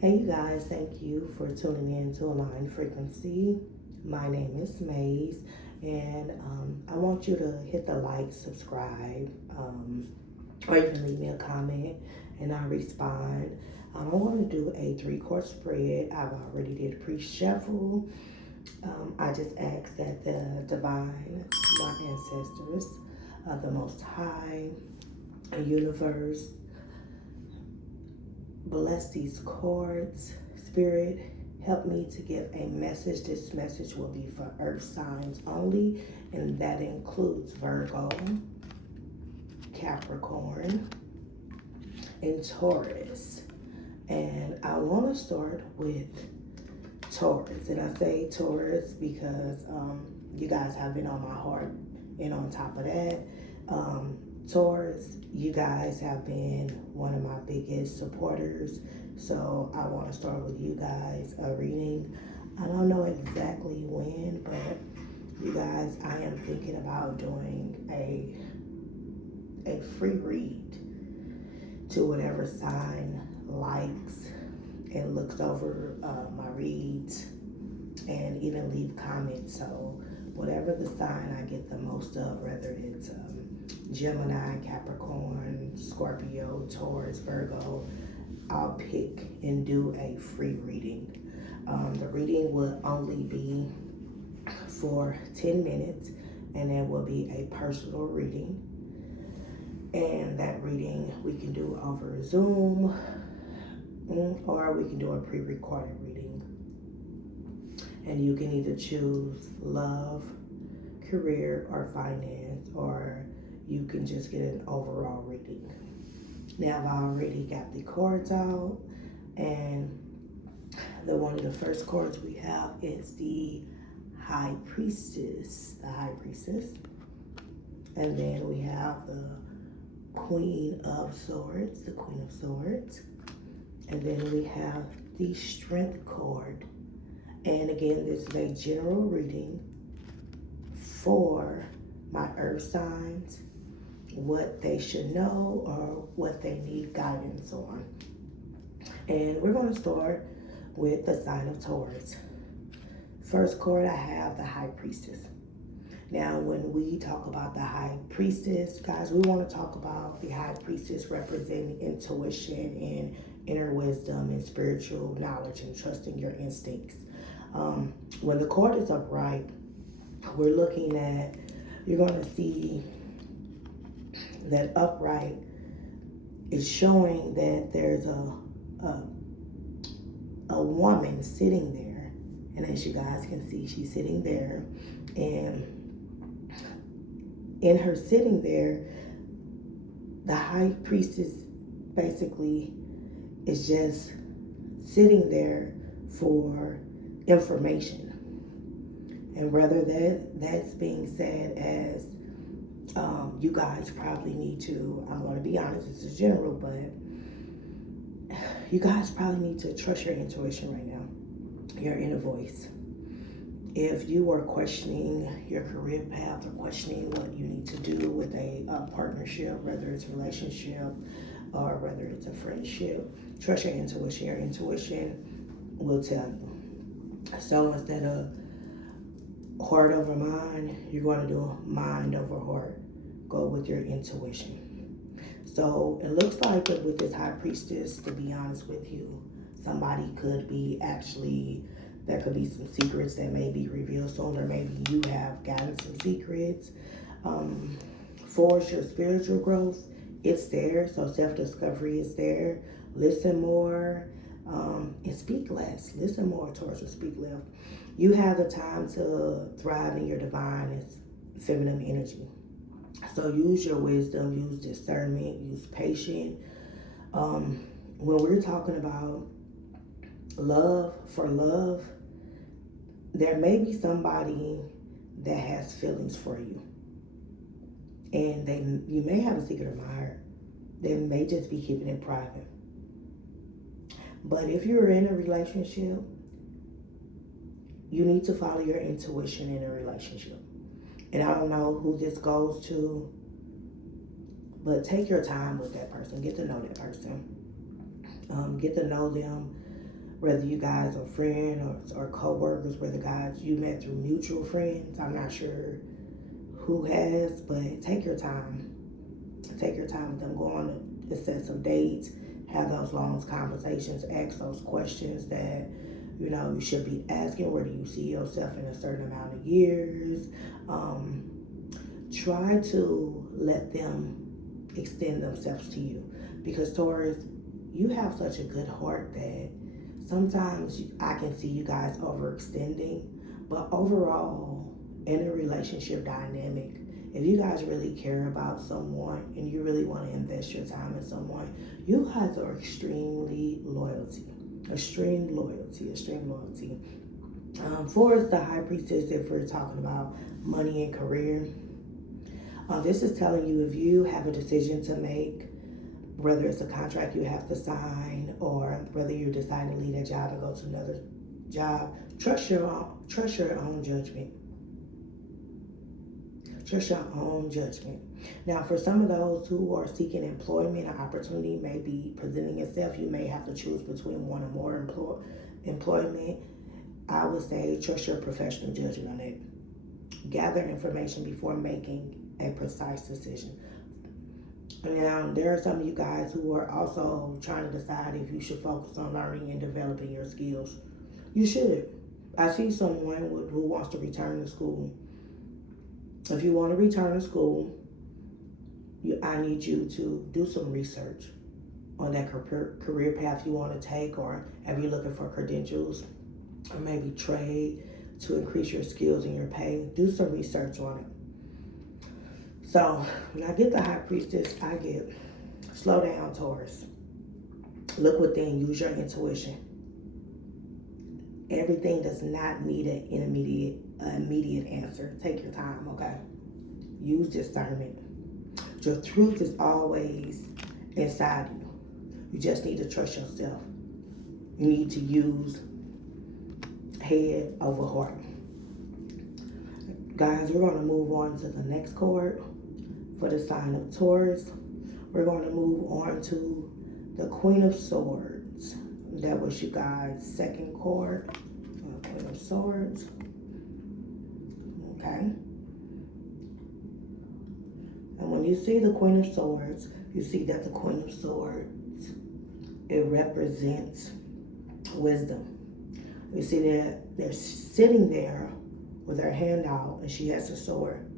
Hey, you guys, thank you for tuning in to Align Frequency. My name is Maze, and I want you to hit the like, subscribe, or you can leave me a comment and I'll respond. I want to do a three-course spread. I've already did pre-shuffle. I just ask that the divine, my ancestors, the Most High, the universe, bless these chords. Spirit, help me to give a message. This message will be for earth signs only, and that includes Virgo, Capricorn, and Taurus. And I want to start with Taurus. And I say Taurus because you guys have been on my heart. And on top of that, Taurus, you guys have been one of my biggest supporters. So I want to start with you guys a reading. I don't know exactly when, but you guys, I am thinking about doing a free read to whatever sign likes and looks over my reads and even leave comments. So whatever the sign I get the most of, whether it's Gemini, Capricorn, Scorpio, Taurus, Virgo, I'll pick and do a free reading. The reading will only be for 10 minutes, and it will be a personal reading. And that reading we can do over Zoom, or we can do a pre-recorded reading. And you can either choose love, career, or finance, or you can just get an overall reading. Now I've already got the cards out, and one of the first cards we have is the High Priestess, and then we have the Queen of Swords, and then we have the Strength card. And again, this is a general reading for my earth signs, what they should know or what they need guidance on. And we're going to start with the sign of Taurus. First card I have the High Priestess. Now, when we talk about the High Priestess, guys, we want to talk about the High Priestess representing intuition and inner wisdom and spiritual knowledge and trusting your instincts. When the card is upright, we're looking at, you're going to see that upright is showing that there's a woman sitting there. And as you guys can see, she's sitting there, and in her sitting there, the High Priestess basically is just sitting there for information. And whether that's being said as you guys probably need to, I'm going to be honest, it's a general, but you guys probably need to trust your intuition right now, your inner voice. If you are questioning your career path or questioning what you need to do with a partnership, whether it's a relationship or whether it's a friendship, trust your intuition. Your intuition will tell you. So instead of heart over mind, you're going to do mind over heart. Go with your intuition. So it looks like with this High Priestess, to be honest with you, somebody could be actually, there could be some secrets that may be revealed soon, or maybe you have gotten some secrets. For your spiritual growth, it's there. So self-discovery is there. Listen more and speak less. Listen more towards your speak less. You have the time to thrive in your divine and feminine energy. So use your wisdom, use discernment, use patience. When we're talking about love, for love, there may be somebody that has feelings for you. And you may have a secret admirer. They may just be keeping it private. But if you're in a relationship, you need to follow your intuition in a relationship. And I don't know who this goes to, but take your time with that person. Get to know that person. Get to know them. whether you guys are friends or co-workers, whether guys you met through mutual friends. I'm not sure who has, but take your time. Take your time with them. Go on to set some dates, have those long conversations, ask those questions that you should be asking. Where do you see yourself in a certain amount of years? Try to let them extend themselves to you, because Taurus, you have such a good heart that sometimes I can see you guys overextending, but overall, in a relationship dynamic, if you guys really care about someone and you really want to invest your time in someone, you guys are extreme loyalty. For us, the High Priestess, if we're talking about money and career, this is telling you if you have a decision to make, whether it's a contract you have to sign or whether you're deciding to leave that job and go to another job, trust your own judgment. Trust your own judgment. Now, for some of those who are seeking employment, an opportunity may be presenting itself. You may have to choose between one or more employment. I would say trust your professional judgment on it. Gather information before making a precise decision. Now, there are some of you guys who are also trying to decide if you should focus on learning and developing your skills. You should. I see someone who wants to return to school. If you want to return to school, I need you to do some research on that career path you want to take, or if you're looking for credentials or maybe trade to increase your skills and your pay, do some research on it. So when I get the High Priestess, I get slow down, Taurus. Look within, use your intuition. Everything does not need an immediate answer. Take your time, okay? Use discernment. Your truth is always inside you. You just need to trust yourself. You need to use head over heart. Guys, we're going to move on to the next card for the sign of Taurus. We're going to move on to the Queen of Swords. That was you guys' second card. Queen of Swords. Okay. And when you see the Queen of Swords, you see that the Queen of Swords, it represents wisdom. You see that they're sitting there with her hand out and she has a sword.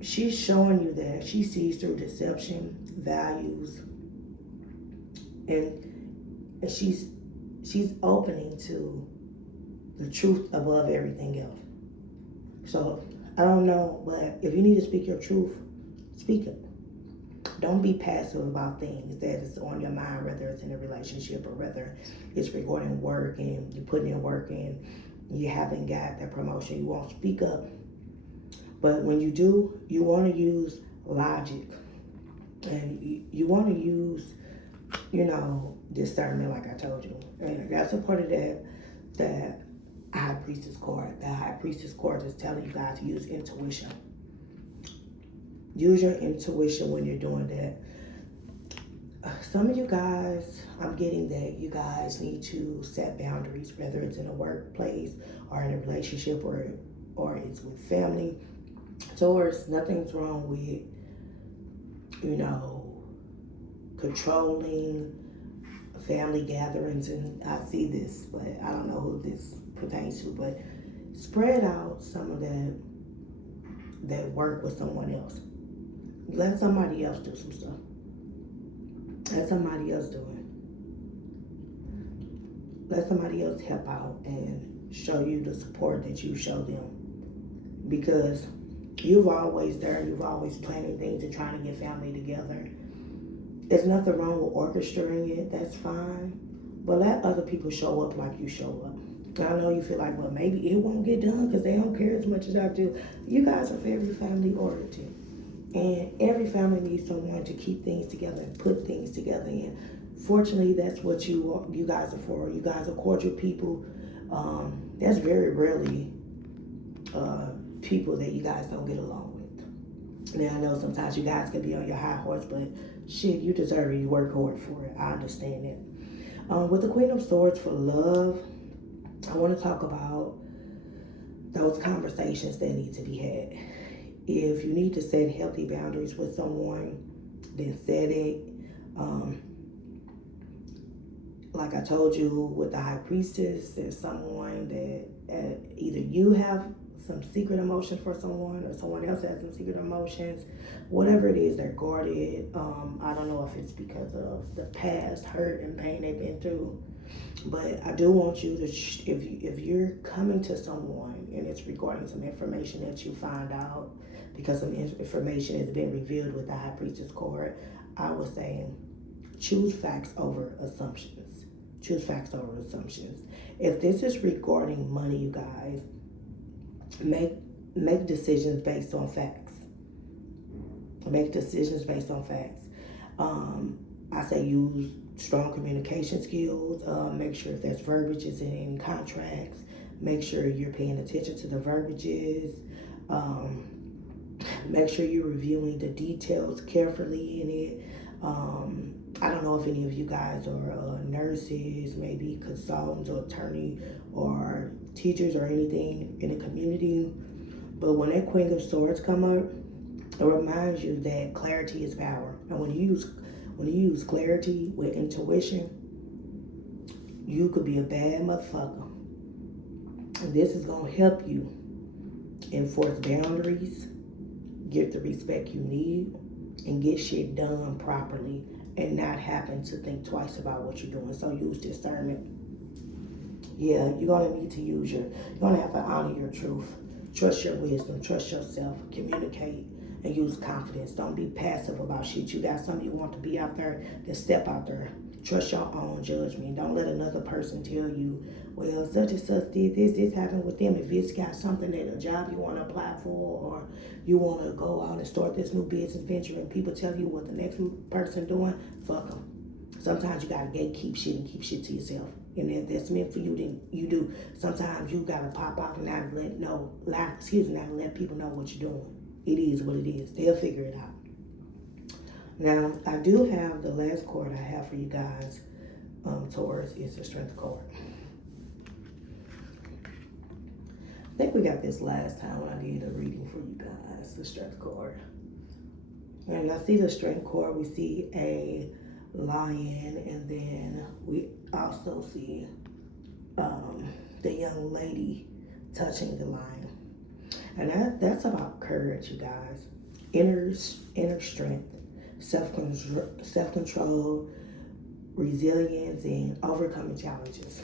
She's showing you that she sees through deception, values, and she's opening to the truth above everything else. So I don't know, but if you need to speak your truth, speak it. Don't be passive about things that is on your mind, whether it's in a relationship or whether it's regarding work and you're putting in work and you haven't got that promotion. You won't speak up. But when you do, you want to use logic and you want to use, discernment, like I told you. And that's a part of that High Priestess card. The High Priestess card is telling you guys to use intuition. Use your intuition when you're doing that. Some of you guys, I'm getting that you guys need to set boundaries, whether it's in a workplace or in a relationship or it's with family. Taurus, nothing's wrong with, controlling family gatherings, and I see this, but I don't know who this pertains to, but spread out some of that work with someone else. Let somebody else do some stuff. Let somebody else do it. Let somebody else help out and show you the support that you show them. Because you've always planning things and trying to get family together. There's nothing wrong with orchestrating it. That's fine. But let other people show up like you show up. I know you feel like, well, maybe it won't get done because they don't care as much as I do. You guys are very family oriented. And every family needs someone to keep things together and put things together. And fortunately, that's what you guys are for. You guys are cordial people. That's very rarely people that you guys don't get along with. Now, I know sometimes you guys can be on your high horse, but shit, you deserve it. You work hard for it. I understand that. With the Queen of Swords for love, I want to talk about those conversations that need to be had. If you need to set healthy boundaries with someone, then set it. Um, like I told you with the High Priestess, there's someone that either you have some secret emotions for someone or someone else has some secret emotions. Whatever it is, they're guarded. I don't know if it's because of the past hurt and pain they've been through. But I do want you to, if you're coming to someone and it's regarding some information that you find out because some information has been revealed with the High Priestess card, I would say choose facts over assumptions. Choose facts over assumptions. If this is regarding money, you guys, make decisions based on facts. Make decisions based on facts. I say use strong communication skills. Make sure if there's verbiages in contracts, make sure you're paying attention to the verbiages. Make sure you're reviewing the details carefully in it. I don't know if any of you guys are nurses, maybe consultants or attorney or teachers or anything in the community. But when that Queen of Swords come up, it reminds you that clarity is power. And when you use clarity with intuition, you could be a bad motherfucker. And this is gonna help you enforce boundaries, get the respect you need, and get shit done properly and not having to think twice about what you're doing. So use discernment. Yeah, you're gonna need to you're gonna have to honor your truth. Trust your wisdom, trust yourself, communicate, and use confidence. Don't be passive about shit. You got something you want to be out there, then step out there. Trust your own judgment. Don't let another person tell you, well, such and such did this happened with them. If it's got something that a job you want to apply for, or you want to go out and start this new business venture and people tell you what the next person doing, fuck them. Sometimes you got to gatekeep shit and keep shit to yourself. And if that's meant for you, then you do. Sometimes you got to pop out and not let people know what you're doing. It is what it is. They'll figure it out. Now, I do have the last card I have for you guys, Taurus, is the Strength card. I think we got this last time when I did a reading for you guys, the Strength card. And I see the Strength card, we see a lion, and then we also see the young lady touching the lion. And that's about courage, you guys. Inner strength, self-control, resilience, and overcoming challenges.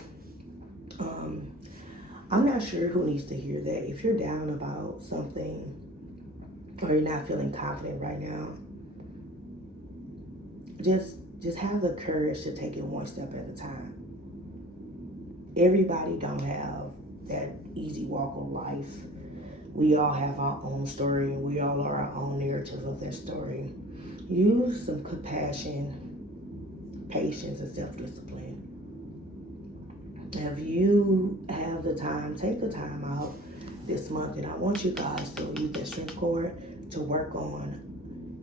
I'm not sure who needs to hear that. If you're down about something or you're not feeling confident right now, just have the courage to take it one step at a time. Everybody don't have that easy walk of life. We all have our own story, and we all are our own narrative of that story. Use some compassion, patience, and self-discipline. If you have the time, take the time out this month, and I want you guys to use that Strength card to work on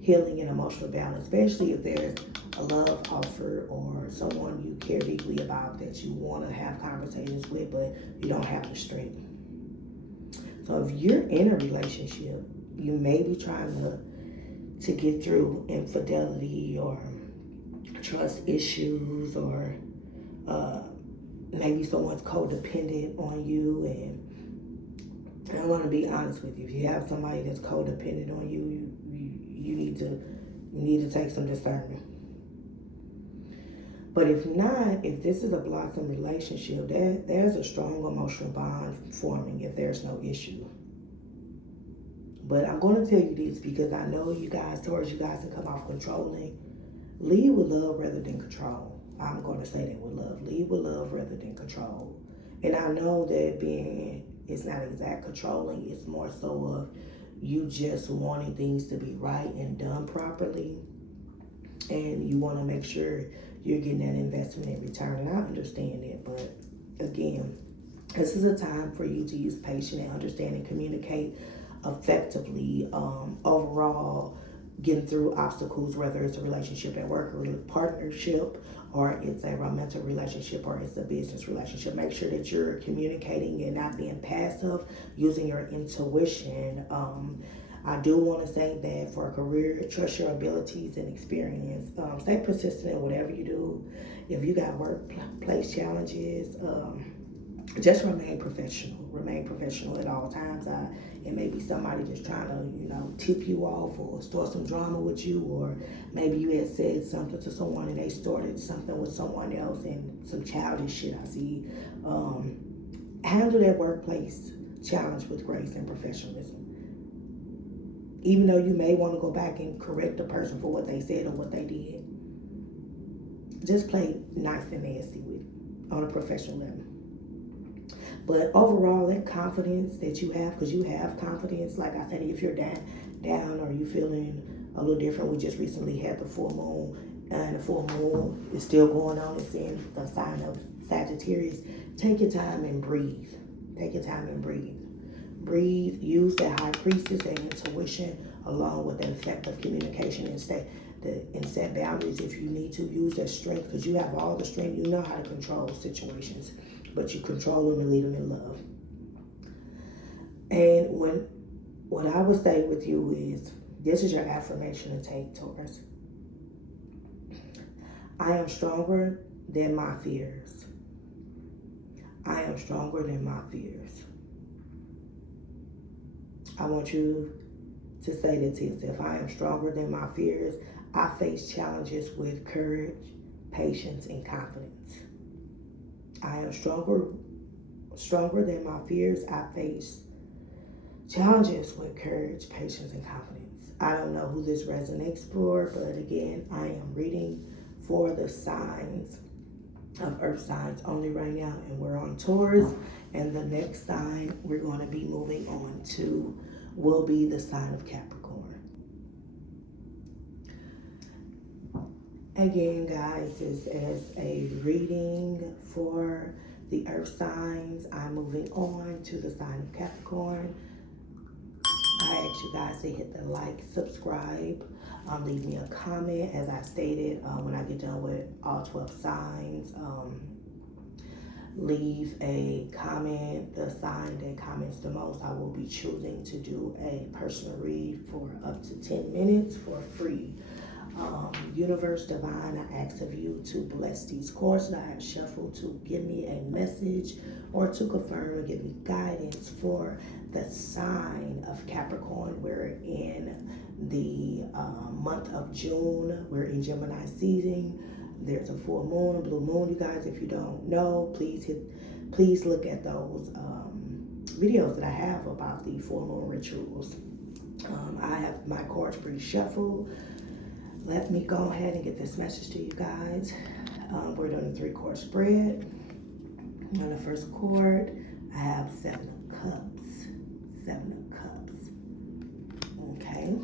healing and emotional balance, especially if there's a love offer or someone you care deeply about that you want to have conversations with, but you don't have the strength. So if you're in a relationship, you may be trying to get through infidelity or trust issues, or maybe someone's codependent on you. And I want to be honest with you. If you have somebody that's codependent on you, you need to take some discernment. But if not, if this is a blossom relationship, there's a strong emotional bond forming if there's no issue. But I'm going to tell you this because I know you guys, Taurus, you guys can come off controlling. Lead with love rather than control. I'm going to say that with love. Lead with love rather than control. And I know that it's not exact controlling. It's more so of you just wanting things to be right and done properly. And you want to make sure you're getting that investment in return. And I understand that. But again, this is a time for you to use patience and understand and communicate effectively. Overall, getting through obstacles, whether it's a relationship at work or a partnership, or it's a romantic relationship, or it's a business relationship. Make sure that you're communicating and not being passive, using your intuition. I do want to say that for a career, trust your abilities and experience. Stay persistent in whatever you do. If you got workplace challenges, just remain professional. Remain professional at all times. It may be somebody just trying to, tip you off or start some drama with you, or maybe you had said something to someone and they started something with someone else and some childish shit I see. Handle that workplace challenge with grace and professionalism. Even though you may want to go back and correct the person for what they said or what they did, just play nice and nasty with it on a professional level. But overall, that confidence that you have, because you have confidence, like I said, if you're down or you feeling a little different, we just recently had the full moon, and the full moon is still going on. It's in the sign of Sagittarius. Take your time and breathe. Take your time and breathe. Breathe. Use that high priestess and intuition along with that effective communication and set boundaries if you need to. Use that strength, because you have all the strength. You know how to control situations, but you control them and lead them in love. And what I would say with you is, this is your affirmation to take, Taurus. I am stronger than my fears. I am stronger than my fears. I want you to say that to yourself. I am stronger than my fears. I face challenges with courage, patience, and confidence. I am stronger than my fears. I face challenges with courage, patience, and confidence. I don't know who this resonates for, but again, I am reading for the signs of earth signs only right now, and we're on Taurus, and the next sign we're going to be moving on to will be the sign of Capricorn. Again, guys, this is a reading for the earth signs. I'm moving on to the sign of Capricorn. I ask you guys to hit the like, subscribe, leave me a comment. As I stated, when I get done with all 12 signs, leave a comment. The sign that comments the most, I will be choosing to do a personal read for up to 10 minutes for free. Universe Divine, I ask of you to bless these cards that I have shuffled to give me a message or to confirm or give me guidance for the sign of Capricorn. We're in the month of June. We're in Gemini season. There's a full moon, a blue moon. You guys, if you don't know, please look at those videos that I have about the full moon rituals. I have my cards pre-shuffled. Let me go ahead and get this message to you guys. We're doing a 3-card spread. On the first card, I have 7 of Cups. 7 of Cups. Okay.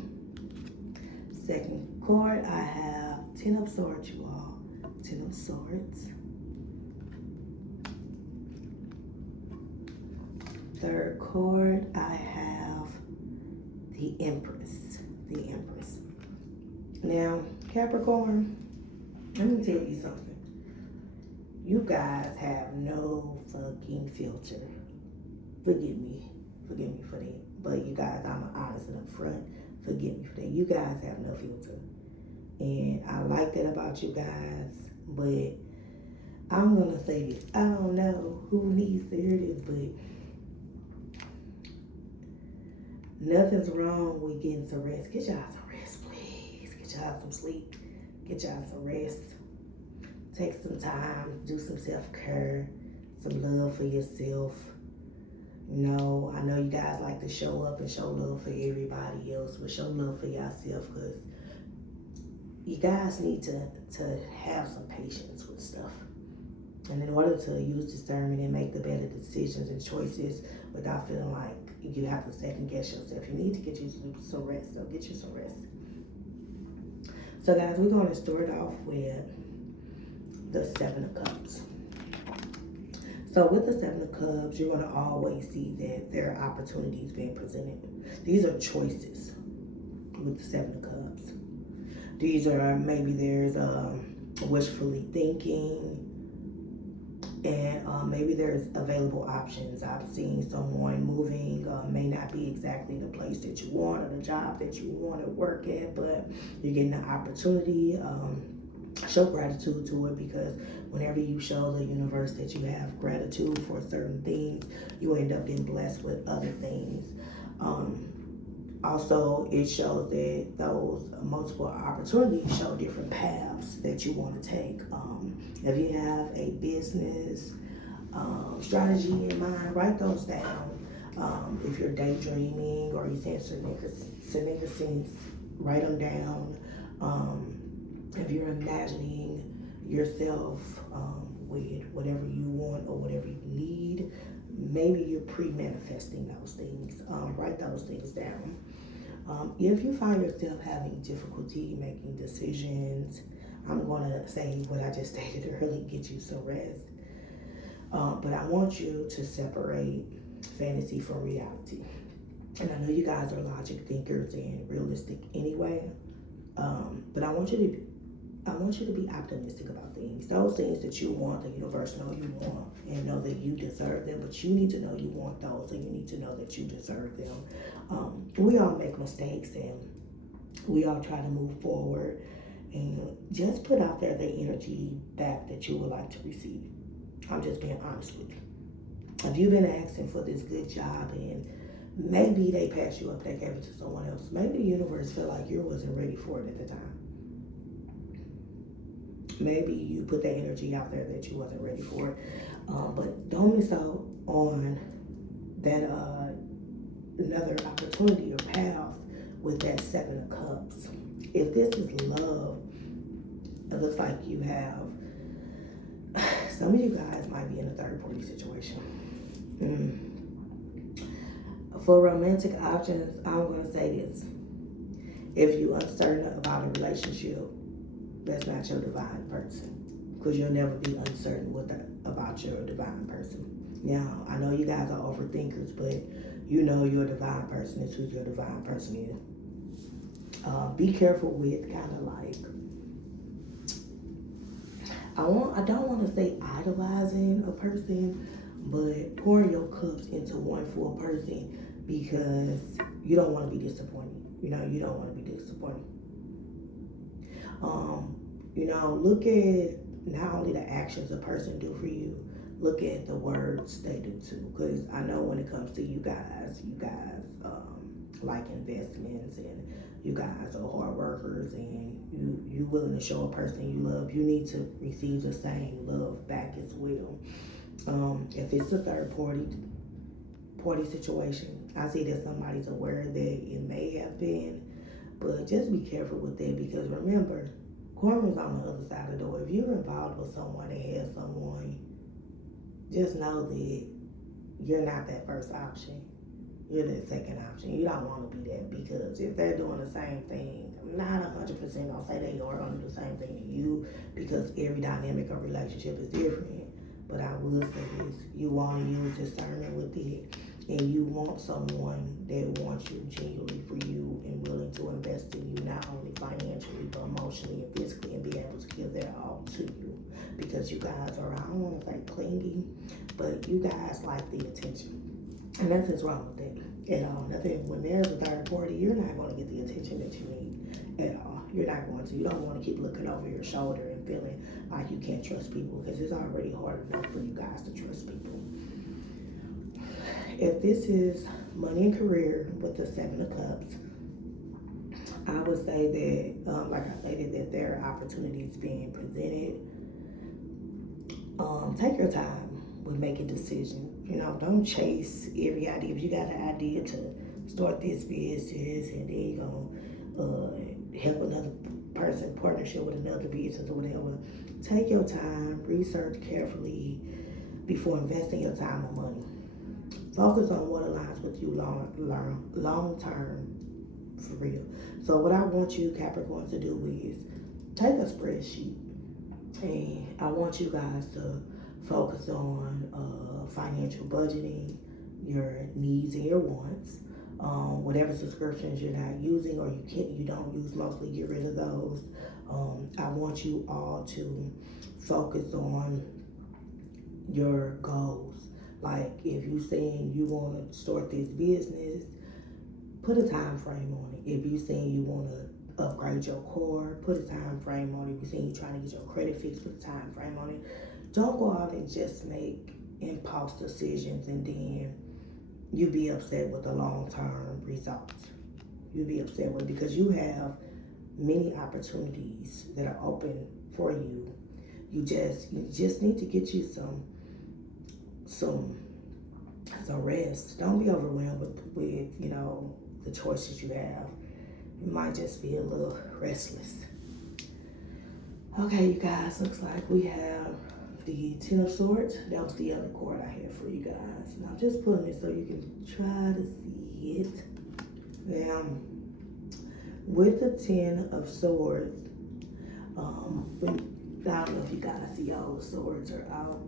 Second card, I have 10 of Swords, you all. 10 of Swords. Third card, I have the Empress. The Empress. Now, Capricorn, let me tell you something. You guys have no fucking filter. Forgive me for that. But you guys, I'm honest and upfront. Forgive me for that. You guys have no filter. And I like that about you guys. But I'm going to say this. I don't know who needs to hear this, but nothing's wrong with getting some rest. Get y'all some rest, please. Get y'all some sleep. Get y'all some rest. Take some time. Do some self-care. Some love for yourself. You know, I know you guys like to show up and show love for everybody else, but show love for yourself, because you guys need to have some patience with stuff. And in order to use discernment and make the better decisions and choices without feeling like you have to second guess yourself, you need to get you some rest. So get you some rest. So guys, we're going to start off with the 7 of Cups. So with the 7 of Cups, you're going to always see that there are opportunities being presented. These are choices. with the Seven of Cups. These are, maybe there's wishfully thinking, and maybe there's available options. I've seen someone moving, may not be exactly the place that you want or the job that you want to work at, but you're getting an opportunity. Show gratitude to it, because whenever you show the universe that you have gratitude for certain things, you end up getting blessed with other things. Also, it shows that those multiple opportunities show different paths that you want to take. If you have a business strategy in mind, write those down. If you're daydreaming or you're saying synchronicities, write them down. If you're imagining yourself with whatever you want or whatever you need, maybe you're pre-manifesting those things. Write those things down. If you find yourself having difficulty making decisions, I'm going to say what I just stated earlier: get you some rest. But I want you to separate fantasy from reality. And I know you guys are logic thinkers and realistic anyway, but I want you to be optimistic about things. Those things that you want, the universe know you want, and know that you deserve them, but you need to know you want those, and you need to know that you deserve them. We all make mistakes, and we all try to move forward, and just put out there the energy back that you would like to receive. I'm just being honest with you. If you've been asking for this good job and maybe they passed you up, they gave it to someone else, maybe the universe felt like you wasn't ready for it at the time. Maybe you put that energy out there that you wasn't ready for it. But don't miss out on that another opportunity or path with that Seven of Cups. If this is love, it looks like you have, some of you guys might be in a third party situation. For romantic options, I'm going to say this. If you're uncertain about a relationship, that's not your divine person, because you'll never be uncertain about your divine person. Now, I know you guys are overthinkers, but you know your divine person is who your divine person is. Be careful with kind of like, I don't want to say idolizing a person, but pouring your cups into one full person, because you don't want to be disappointed. You don't want to be disappointed. Look at not only the actions a person do for you, look at the words they do too. Because I know when it comes to you guys like investments, and you guys are hard workers, and you willing to show a person you love, you need to receive the same love back as well. If it's a third party situation, I see that somebody's aware that it may have been, but just be careful with that, because remember, karma's on the other side of the door. If you're involved with someone that has someone, just know that you're not that first option. You're the second option. You don't want to be that, because if they're doing the same thing, I'm not 100% gonna say they are gonna do the same thing to you, because every dynamic of relationship is different. But I will say this: you want to use discernment with it, and you want someone that wants you genuinely for you and willing to invest in you, not only financially but emotionally and physically, and be able to give their all to you, because you guys are, I don't want to say clingy, but you guys like the attention. And nothing's wrong with that at all. Nothing. When there's a third party, you're not going to get the attention that you need at all. You're not going to. You don't want to keep looking over your shoulder and feeling like you can't trust people, because it's already hard enough for you guys to trust people. If this is money and career with the Seven of Cups, I would say that, like I stated, that there are opportunities being presented. Take your time with making decisions. Don't chase every idea. If you got an idea to start this business, and then you're gonna help another person, partnership with another business or whatever, take your time, research carefully before investing your time or money. Focus on what aligns with you long term, for real. So what I want you Capricorns to do is take a spreadsheet, and I want you guys to focus on financial budgeting, your needs and your wants. Whatever subscriptions you're not using or you don't use mostly, get rid of those. I want you all to focus on your goals. Like if you saying you want to start this business, put a time frame on it. If you saying you want to upgrade your car, put a time frame on it. If you saying you're trying to get your credit fixed, put a time frame on it. Don't go out and just make impulse decisions and then you be upset with the long-term results. You be upset with it because you have many opportunities that are open for you. You just need to get you some rest. Don't be overwhelmed with the choices you have. You might just be a little restless. Okay, you guys, looks like we have the Ten of Swords. That was the other card I had for you guys. And I'm just putting it so you can try to see it. Now, with the Ten of Swords, I don't know if you guys see all the swords are out.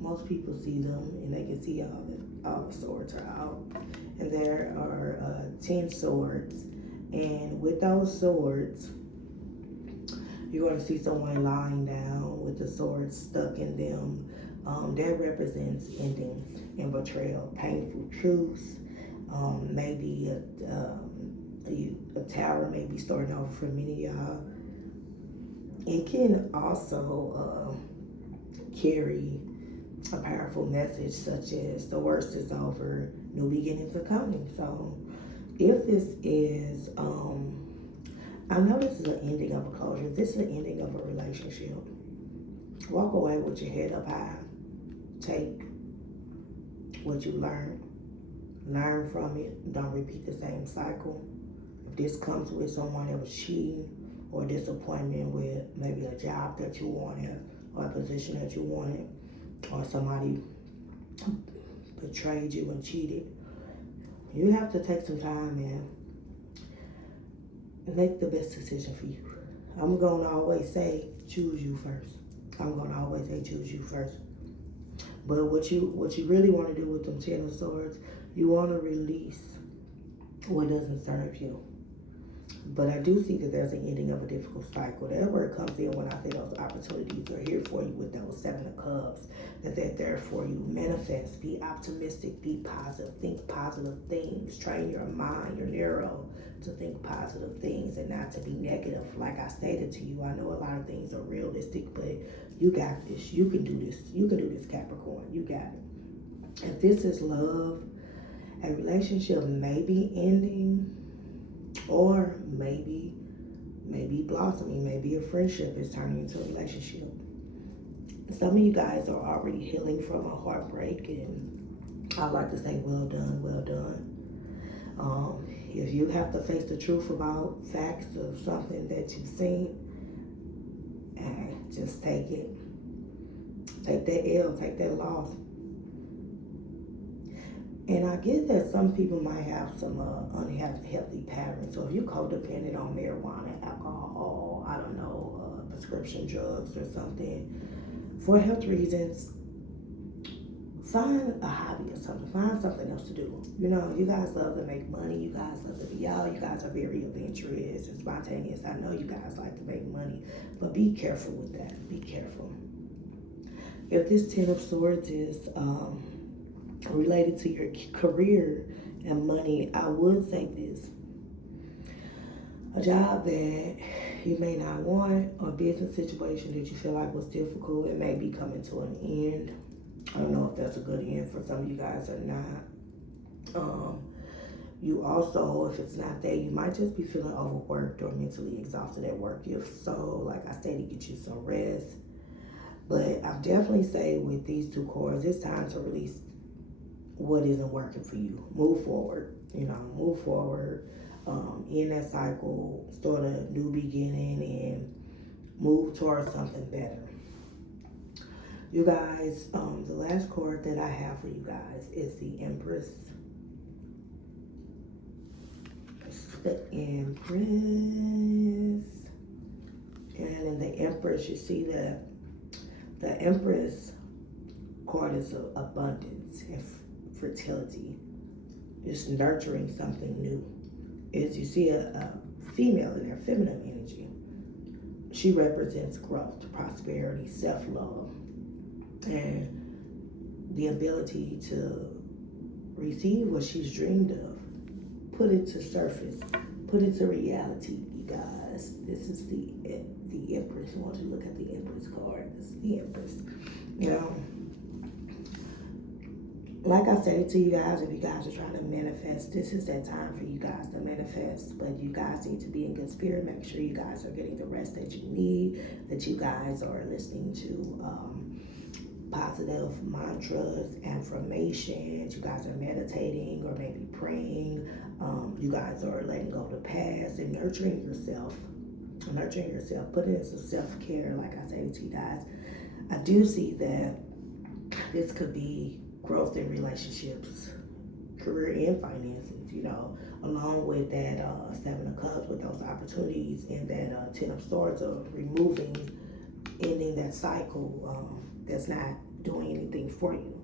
Most people see them and they can see all the swords are out. And there are 10 swords. And with those swords, you're going to see someone lying down with the sword stuck in them. That represents endings and betrayal, painful truths. Maybe a tower may be starting over for many of y'all. It can also carry a powerful message such as the worst is over, new beginnings are coming. So if this is, I know this is an ending of a closure. If this is an ending of a relationship, walk away with your head up high. Take what you learn from it. Don't repeat the same cycle. If this comes with someone that was cheating or disappointment with maybe a job that you wanted or a position that you wanted, or somebody betrayed you and cheated, you have to take some time and make the best decision for you. I'm going to always say, choose you first. I'm going to always say, choose you first. But what you really want to do with them Ten of Swords, you want to release what doesn't serve you. But I do see that there's an ending of a difficult cycle. That word comes in when I say those opportunities are here for you with those Seven of Cups, that they're there for you. Manifest, be optimistic, be positive, think positive things. Train your mind, your neuro, to think positive things and not to be negative. Like I stated to you, I know a lot of things are realistic, but you got this. You can do this. You can do this, Capricorn. You got it. If this is love, a relationship may be ending, or maybe blossoming. Maybe a friendship is turning into a relationship. Some of you guys are already healing from a heartbreak, and I like to say, well done, well done. If you have to face the truth about facts of something that you've seen, just take it. Take that L, take that loss. And I get that some people might have some unhealthy patterns. So if you're codependent on marijuana, alcohol, I don't know, prescription drugs or something, for health reasons, find a hobby or something. Find something else to do. You know, you guys love to make money. You guys love to be out. You guys are very adventurous and spontaneous. I know you guys like to make money, but be careful with that. Be careful. If this Ten of Swords is related to your career and money, I would say this: a job that you may not want, or a business situation that you feel like was difficult, it may be coming to an end. I don't know if that's a good end for some of you guys or not. You also, if it's not that, you might just be feeling overworked or mentally exhausted at work. If so, like I said, get you some rest. But I definitely say with these two cards, it's time to release what isn't working for you. Move forward, move forward. In that cycle, start a new beginning and move towards something better. You guys, the last card that I have for you guys is the Empress. It's the Empress. And in the Empress, you see that the Empress card is abundance and fertility. just nurturing something new. Is you see a female in their feminine energy. She represents growth, prosperity, self-love, and the ability to receive what she's dreamed of, put it to surface, put it to reality, you guys. This is the Empress. I want you to look at the Empress card. This is the Empress. Now, like I said to you guys, if you guys are trying to manifest, this is that time for you guys to manifest. But you guys need to be in good spirit. Make sure you guys are getting the rest that you need, that you guys are listening to positive mantras, affirmations. You guys are meditating or maybe praying. You guys are letting go of the past and nurturing yourself. Nurturing yourself. Putting in some self-care, like I say to you guys. I do see that this could be growth in relationships, career and finances, along with that Seven of Cups with those opportunities and that Ten of Swords of ending that cycle that's not doing anything for you.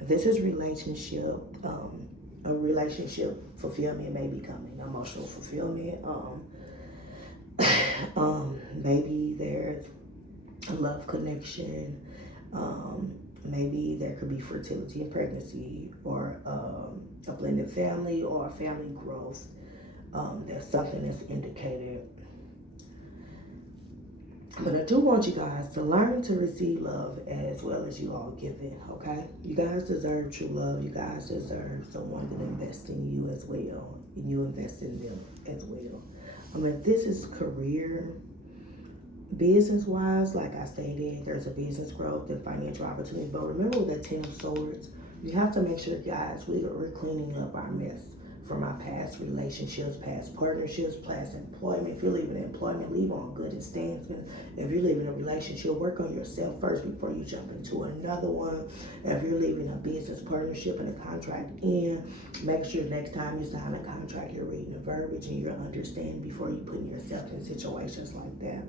If this is a relationship fulfillment may be coming, emotional fulfillment. Maybe there's a love connection. Maybe there could be fertility and pregnancy, or a blended family, or family growth. There's something that's indicated. But I do want you guys to learn to receive love as well as you all give it, okay? You guys deserve true love. You guys deserve someone that invests in you as well, and you invest in them as well. If this is career, business-wise, like I stated, there's a business growth and financial opportunity. But remember with that Ten of Swords, you have to make sure, guys, we're cleaning up our mess from our past relationships, past partnerships, past employment. If you're leaving employment, leave on good instances. If you're leaving a relationship, work on yourself first before you jump into another one. If you're leaving a business partnership and a contract make sure next time you sign a contract, you're reading the verbiage and you're understanding before you put yourself in situations like that.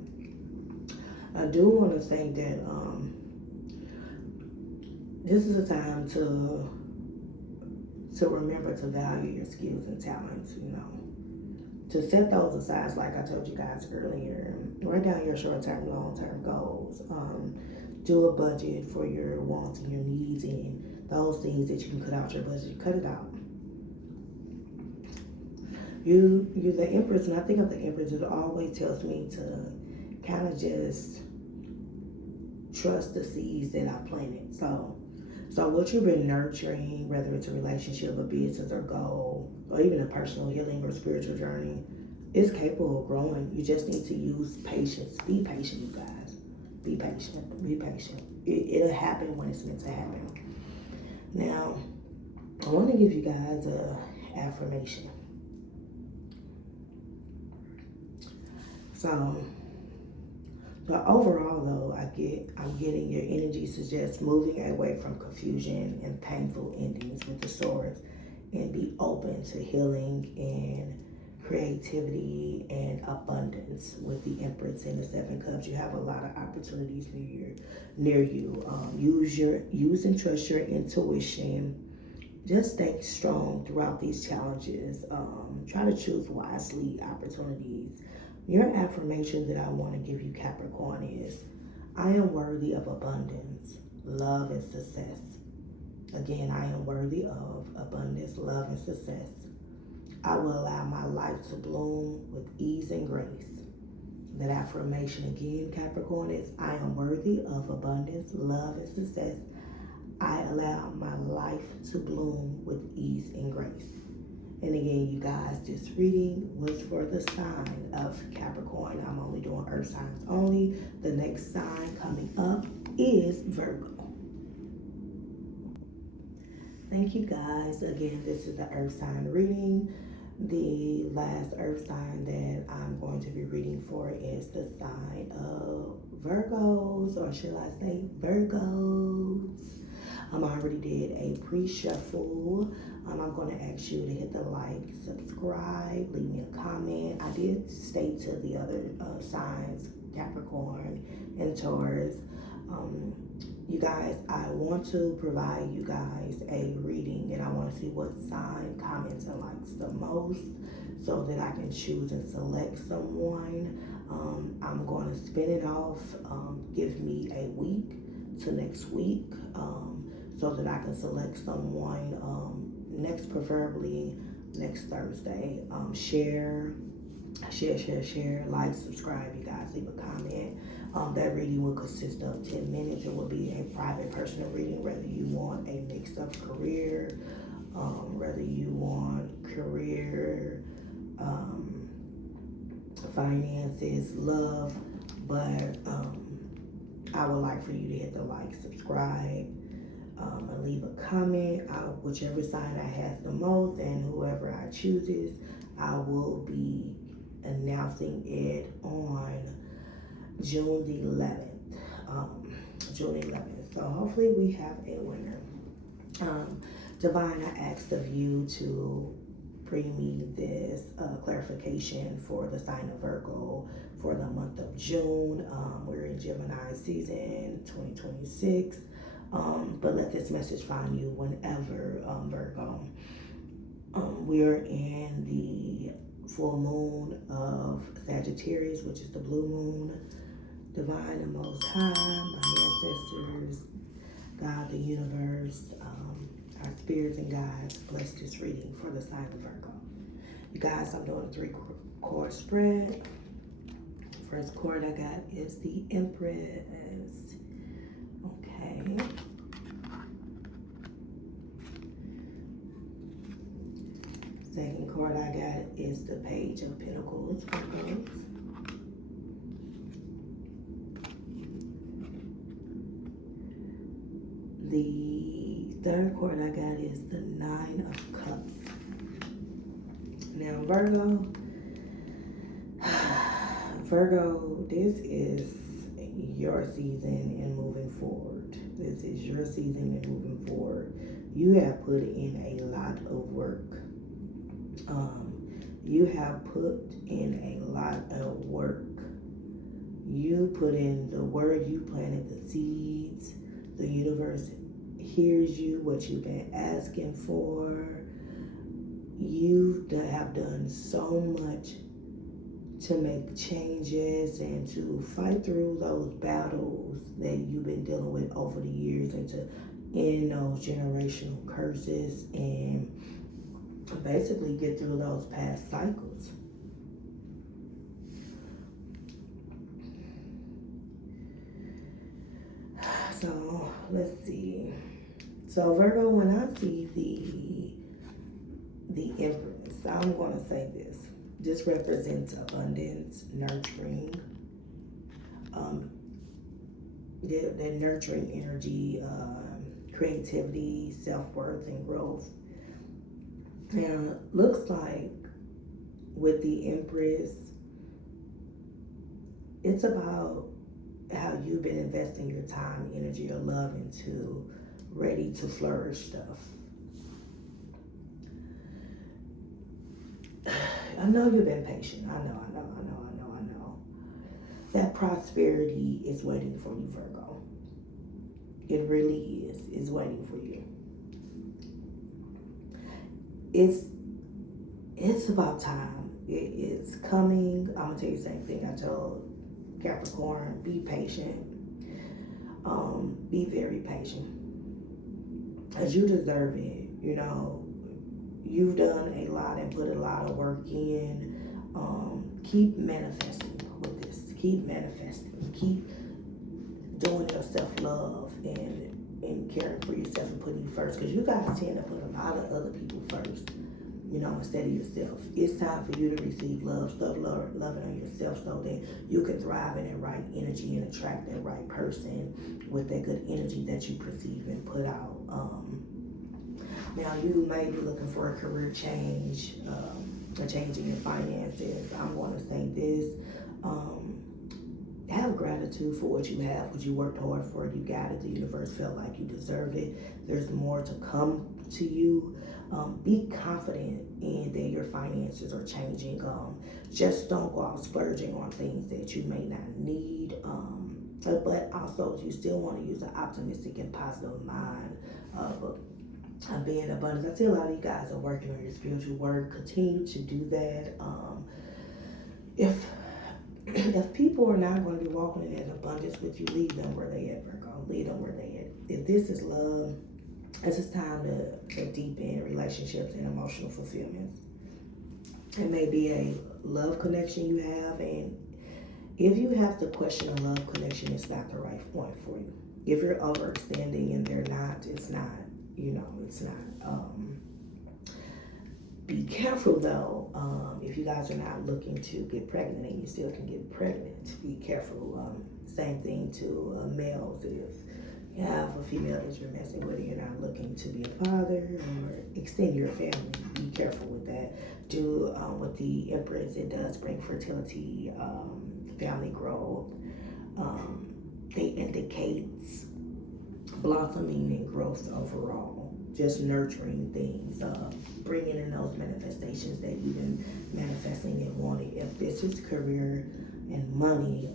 I do want to say that this is a time to remember to value your skills and talents, to set those aside, like I told you guys earlier. Write down your short-term, long-term goals. Do a budget for your wants and your needs, and those things that you can cut out your budget, cut it out. You're the Empress, and I think of the Empress, it always tells me to kind of just trust the seeds that I planted. So what you've been nurturing, whether it's a relationship, a business, or goal, or even a personal healing or spiritual journey, is capable of growing. You just need to use patience. Be patient, you guys. Be patient. Be patient. It'll happen when it's meant to happen. Now, I want to give you guys an affirmation. But overall, though, I'm getting your energy suggests moving away from confusion and painful endings with the swords, and be open to healing and creativity and abundance with the Empress and the Seven Cups. You have a lot of opportunities near you. Use and trust your intuition. Just stay strong throughout these challenges. Try to choose wisely opportunities. Your affirmation that I want to give you, Capricorn, is I am worthy of abundance, love, and success. Again, I am worthy of abundance, love, and success. I will allow my life to bloom with ease and grace. That affirmation again, Capricorn, is I am worthy of abundance, love, and success. I allow my life to bloom with ease and grace. And again, you guys, this reading was for the sign of Capricorn. I'm only doing earth signs only. The next sign coming up is Virgo. Thank you guys. Again, this is the earth sign reading. The last earth sign that I'm going to be reading for is the sign of Virgos, or should I say Virgos. I already did a pre-shuffle. I'm going to ask you to hit the like, subscribe, leave me a comment. I did state to the other signs, Capricorn and Taurus, You guys, I want to provide you guys a reading, and I want to see what sign comments and likes the most so that I can choose and select someone. I'm going to spin it off. Give me a week to next week so that I can select someone next, preferably next Thursday. Share, like, subscribe, you guys, leave a comment. That reading will consist of 10 minutes. It will be a private personal reading, whether you want a mix of career, whether you want career, finances, love, but I would like for you to hit the like, subscribe, and leave a comment. Whichever sign I has the most and whoever I chooses, I will be announcing it on June the 11th. June 11th. So hopefully we have a winner. Divine, I asked of you to bring me this clarification for the sign of Virgo for the month of June. We're in Gemini season 2026. But let this message find you whenever, Virgo. We are in the full moon of Sagittarius, which is the blue moon. Divine and Most High, my ancestors, God, the universe, our spirits and guides, bless this reading for the sign of Virgo. You guys, I'm doing a 3-chord spread. First chord I got is the Empress. Okay. Second card I got is the Page of Pentacles. The third card I got is the Nine of Cups. Now, Virgo, this is your season and moving forward. This is your season and moving forward. You have put in a lot of work. You have put in a lot of work. You put in the word, you planted the seeds. The universe hears you, what you've been asking for. You have done so much to make changes and to fight through those battles that you've been dealing with over the years and to end those generational curses and basically get through those past cycles. So let's see. So Virgo, when I see the Empress, I'm going to say this. This represents abundance, nurturing, the nurturing energy, creativity, self-worth, and growth. Now, looks like with the Empress, it's about how you've been investing your time, energy, your love into ready to flourish stuff. I know you've been patient. I know. That prosperity is waiting for you, Virgo. It really is. It's waiting for you. It's about time. It's coming. I'm gonna tell you the same thing I told Capricorn. Be patient. Be very patient. As you deserve it. You know, you've done a lot and put a lot of work in. Keep manifesting with this. Keep manifesting. Keep doing your self-love and caring for yourself and putting you first. Because you guys tend to put a lot of other people first, you know, instead of yourself. It's time for you to receive love. Start loving on yourself so that you can thrive in that right energy and attract that right person with that good energy that you perceive and put out. Now, you may be looking for a career change, a change in your finances. I'm going to say this. Have gratitude for what you have, what you worked hard for. You got it. The universe felt like you deserve it. There's more to come to you. Be confident in that your finances are changing. Just don't go out splurging on things that you may not need. but also you still want to use an optimistic and positive mind of being abundant. I see a lot of you guys are working on your spiritual work. Continue to do that. If if people are not going to be walking in that abundance with you, leave them where they at, Virgo. Leave them where they at. If this is love, this is time to deepen relationships and emotional fulfillment. It may be a love connection you have, and if you have to question a love connection, it's not the right one for you. If you're overextending and they're not, it's not. It's not. Be careful though. If you guys are not looking to get pregnant and you still can get pregnant, be careful. Same thing to males. If you have a female that you're messing with and you're not looking to be a father or extend your family, be careful with that. With the Empress, it does bring fertility, family growth. It indicates blossoming and growth overall, just nurturing things, bringing in those manifestations that you've been manifesting and wanting. If this is career and money,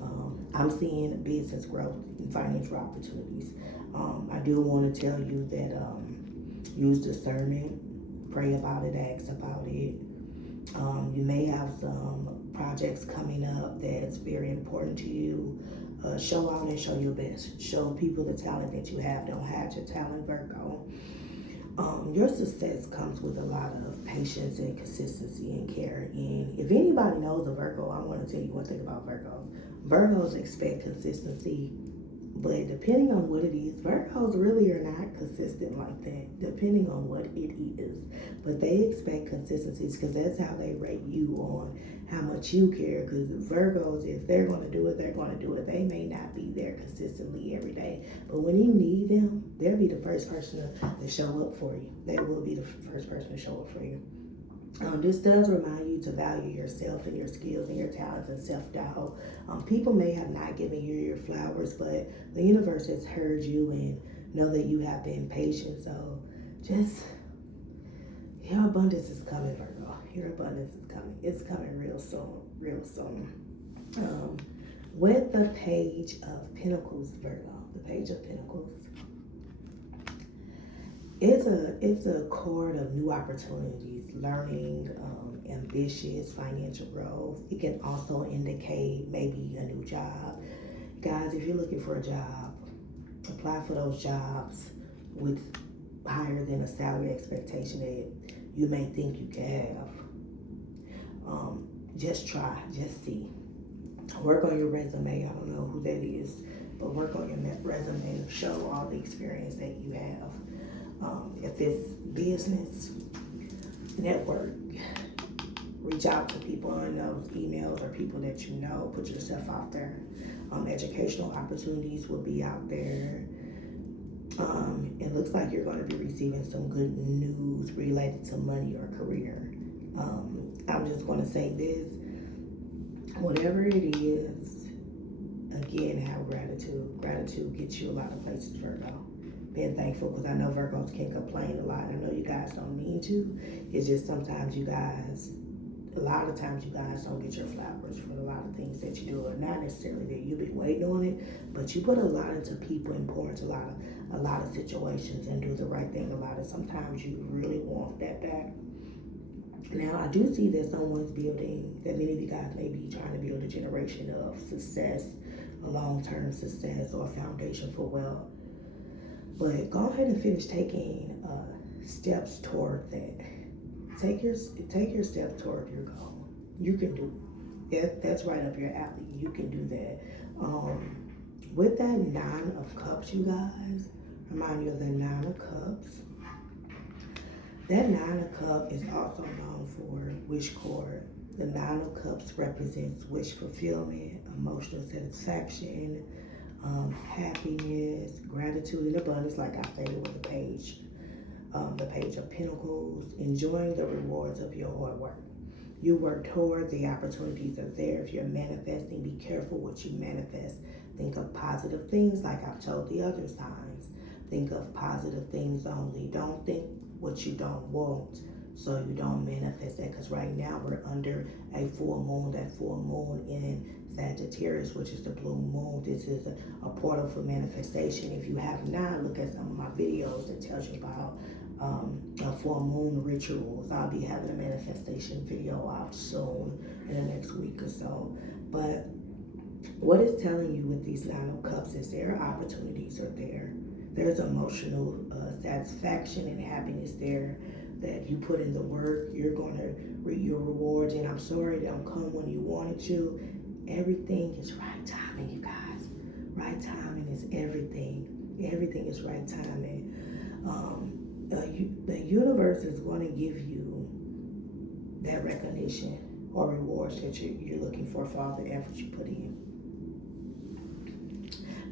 I'm seeing business growth and financial opportunities. I do want to tell you that use discernment, pray about it, ask about it. You may have some projects coming up that's very important to you. Show out and show your best. Show people the talent that you have. Don't hide your talent, Virgo. Your success comes with a lot of patience and consistency and care. And if anybody knows a Virgo, I want to tell you one thing about Virgos. Virgos expect consistency, but depending on what it is, Virgos really are not consistent like that, depending on what it is. But they expect consistencies because that's how they rate you on how much you care. Because Virgos, if they're going to do it, they're going to do it. They may not be there consistently every day, but when you need them, they'll be the first person to show up for you. They will be the first person to show up for you. This does remind you to value yourself and your skills and your talents and self-doubt. People may have not given you your flowers, but the universe has heard you and know that you have been patient. So just, your abundance is coming, Virgo. Your abundance is coming. It's coming real soon, real soon. With the Page of Pentacles, Virgo, the Page of Pentacles, it's a cord of new opportunities, learning, ambitious financial growth. It can also indicate maybe a new job. Guys, if you're looking for a job, apply for those jobs with higher than a salary expectation that you may think you can have. Just try, just see. Work on your resume. I don't know who that is, but work on your resume. Show all the experience that you have. If it's business, network, reach out to people on those emails or people that you know. Put yourself out there. Educational opportunities will be out there. It looks like you're going to be receiving some good news related to money or career. I'm just going to say this. Whatever it is, again, have gratitude. Gratitude gets you a lot of places, Virgo. Being thankful, because I know Virgos can complain a lot. I know you guys don't mean to. It's just sometimes a lot of times you guys don't get your flowers for a lot of things that you do. Or not necessarily that you've been waiting on it, but you put a lot into people and pour into a lot of situations and do the right thing a lot. And sometimes you really want that back. Now, I do see that someone's building, that many of you guys may be trying to build a generation of success, a long-term success or a foundation for wealth. But go ahead and finish taking steps toward that. Take your steps toward your goal. You can do it. That's right up your alley. You can do that. With that Nine of Cups, you guys, remind you of the Nine of Cups. That Nine of Cups is also known for wish cord. The Nine of Cups represents wish fulfillment, emotional satisfaction, happiness, gratitude, and abundance, like I stated with the Page of Pentacles, enjoying the rewards of your hard work. You work toward, the opportunities are there. If you're manifesting, be careful what you manifest. Think of positive things, like I've told the other signs. Think of positive things only. Don't think what you don't want. so you don't manifest that. Because right now we're under a full moon, that full moon in Sagittarius, which is the blue moon. This is a portal for manifestation. If you have not, look at some of my videos that tells you about full moon rituals. I'll be having a manifestation video out soon in the next week or so. But what it's telling you with these Nine of Cups is their opportunities are there. There's emotional satisfaction and happiness there that you put in the work. You're going to reap your rewards. And I'm sorry they don't come when you want it to. Everything is right timing, you guys. Right timing is everything. Everything is right timing. The universe is going to give you that recognition or rewards that you're looking for all the effort you put in.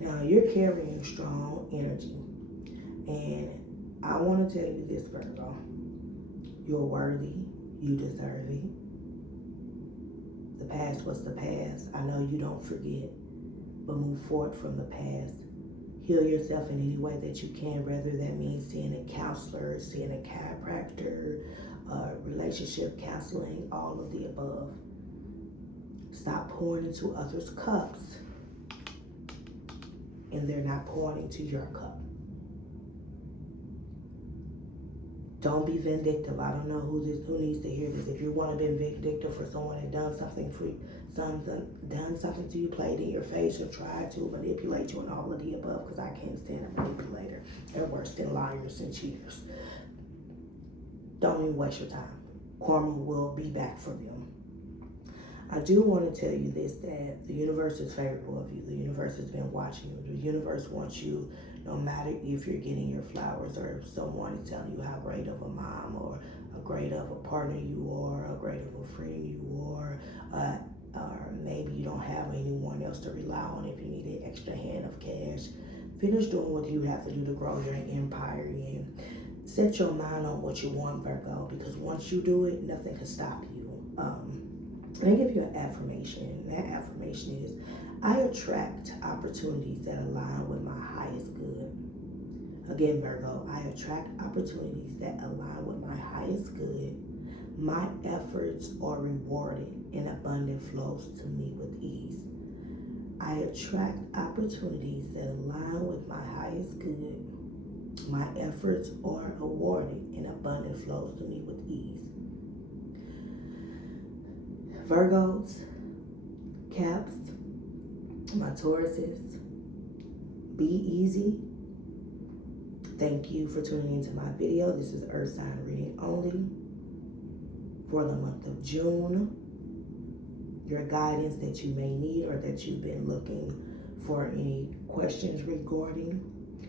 Now, you're carrying strong energy. And I want to tell you this, Virgo. You're worthy. You deserve it. The past was the past. I know you don't forget, but move forward from the past. Heal yourself in any way that you can, whether that means seeing a counselor, seeing a chiropractor, relationship counseling, all of the above. Stop pouring into others' cups, and they're not pouring into your cup. Don't be vindictive. I don't know who needs to hear this. If you want to be vindictive for someone that done something to you, played in your face, or tried to manipulate you, and all of the above, because I can't stand a manipulator. They're worse than liars and cheaters. Don't even waste your time. Karma will be back for them. I do want to tell you this, that the universe is favorable of you. The universe has been watching you. The universe wants you, no matter if you're getting your flowers or if someone is telling you how great of a mom or a great of a partner you are, a great of a friend you are, or maybe you don't have anyone else to rely on if you need an extra hand of cash. Finish doing what you have to do to grow your empire and set your mind on what you want, Virgo, because once you do it, nothing can stop you. Let me give you an affirmation. That affirmation is, I attract opportunities that align with my highest good. Again, Virgo, I attract opportunities that align with my highest good. My efforts are rewarded and abundant flows to me with ease. I attract opportunities that align with my highest good. My efforts are awarded and abundant flows to me with ease. Virgos, Caps, my Tauruses, be easy. Thank you for tuning into my video. This is Earth Sign Reading only for the month of June. Your guidance that you may need or that you've been looking for any questions regarding,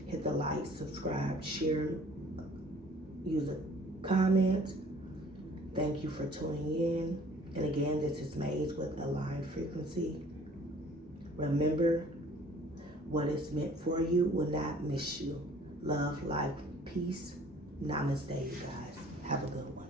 hit the like, subscribe, share, use a comment. Thank you for tuning in. And again, this is Maze with Aligned Frequency. Remember, what is meant for you will not miss you. Love, life, peace. Namaste, you guys. Have a good one.